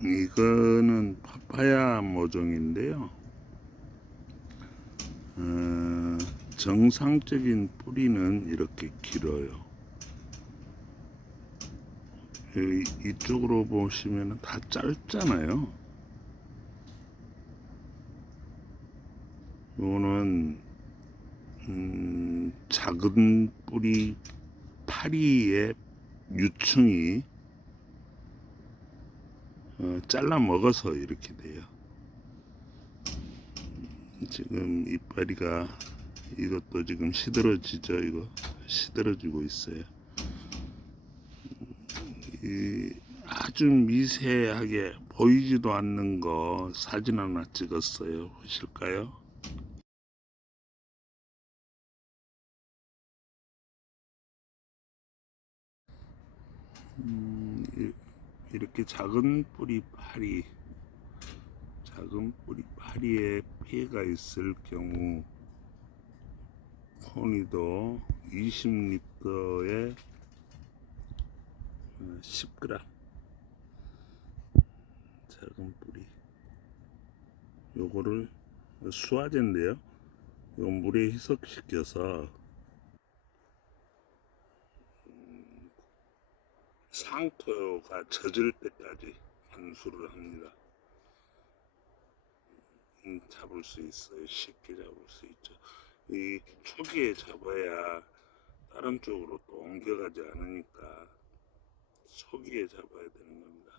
이거는 파파야 모종인데요. 어, 정상적인 뿌리는 이렇게 길어요. 이, 이쪽으로 보시면 다 짧잖아요. 요거는 음, 작은 뿌리 파리의 유충이 어, 잘라 먹어서 이렇게 돼요. 음, 지금 이파리가 이것도 지금 시들어지죠. 이거 시들어지고 있어요. 이 아주 미세하게 보이지도 않는 거 사진 하나 찍었어요. 보실까요? 음, 이- 이렇게 작은 뿌리 파리, 작은 뿌리 파리에 피해가 있을 경우 코니도 20리터에 10g 작은 뿌리. 요거를 수화제인데요. 이거 물에 희석시켜서 상토가 젖을 때까지 안수를 합니다. 음, 잡을 수 있어요. 쉽게 잡을 수 있죠. 이 초기에 잡아야 다른 쪽으로 또 옮겨가지 않으니까 초기에 잡아야 되는 겁니다.